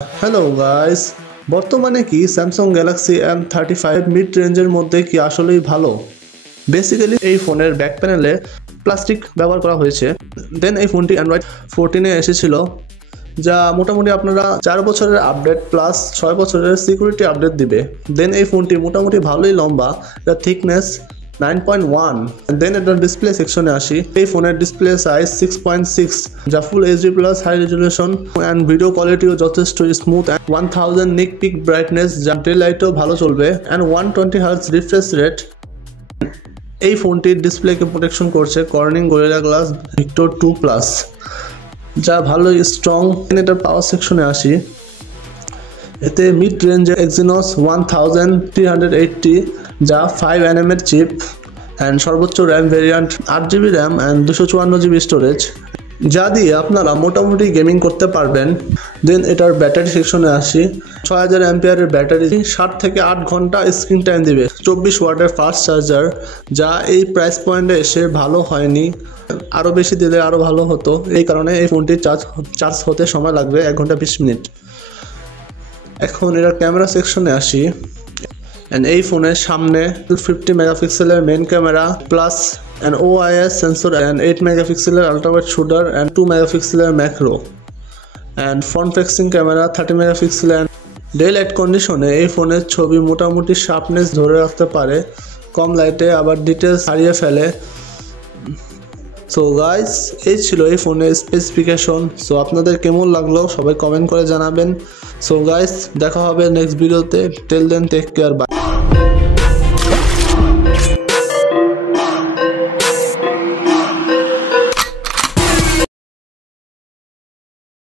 Hello guys, বর্তমানে কি Samsung Galaxy M35 mid রেঞ্জের মধ্যে কি আসলেই ভালো? বেসিক্যালি এই ফোনের ব্যাক প্যানেলে প্লাস্টিক ব্যবহার করা হয়েছে। দেন এই ফোনটি অ্যান্ড্রয়েড 14-এ এসেছিল, যা মোটামুটি আপনারা 4 বছরের আপডেট প্লাস 6 বছরের সিকিউরিটি আপডেট দিবে। দেন এই ফোনটি মোটামুটি ভালোই লম্বা, এর থিকনেস 9.1। দেন এটার ডিসপ্লে সেকশনে আসি। এই ফোনের ডিসপ্লে সাইজ 6.6, যা full HD plus high resolution and video কোয়ালিটিও যথেষ্ট স্মুথ অ্যান্ড 1000 নিক পিক ব্রাইটনেস, যা ডে লাইটও ভালো চলবে অ্যান্ড 120 হার্টজ রিফ্রেশ রেট। এই ফোনটির ডিসপ্লেকে প্রোটেকশন করছে কর্নিং গরিলা গ্লাস ভিক্টর 2+, যা ভালোই স্ট্রং। এটার পাওয়ার সেকশনে আসি। এতে মিড রেঞ্জে এক্সিনোস 1380, যা 5 nm এর চিপ অ্যান্ড সর্বোচ্চ RAM variant 8GB RAM and 254GB storage, যা দিয়ে আপনারা মোটামুটি গেমিং করতে পারবেন। দেন এটার ব্যাটারি সেকশনে আসি। 6000 অ্যাম্পিয়ারের ব্যাটারি 7 থেকে 8 ঘন্টা স্ক্রিন টাইম দিবে। 24 ওয়াটের ফাস্ট চার্জার, যা এই প্রাইস পয়েন্টে এসে ভালো হয়নি, আরও বেশি দিলে আরও ভালো হতো। এই কারণে এই ফোনটি চার্জ হতে সময় লাগবে 1 ঘন্টা 20 মিনিট। এখন এটার ক্যামেরা সেকশনে আসি। এই ফোনের সামনে 50 মেগাপিক্সেলের main camera plus an OIS sensor and 8 মেগাপিক্সেলের আল্ট্রাওয়াইড শুটার and 2 মেগাপিক্সেলের macro and front facing camera 30 megapixel. Day light কন্ডিশনে এই ফোনের ছবি মোটামুটি শার্পনেস ধরে রাখতে পারে, কম লাইটে আবার ডিটেলস হারিয়ে ফেলে। সো গাইস, এই ছিল এই ফোনের স্পেসিফিকেশন। সো আপনাদের কেমন লাগলো সবাই কমেন্ট করে জানাবেন। সো গাইস, দেখা হবে নেক্সট ভিডিওতে। Till then take care, by.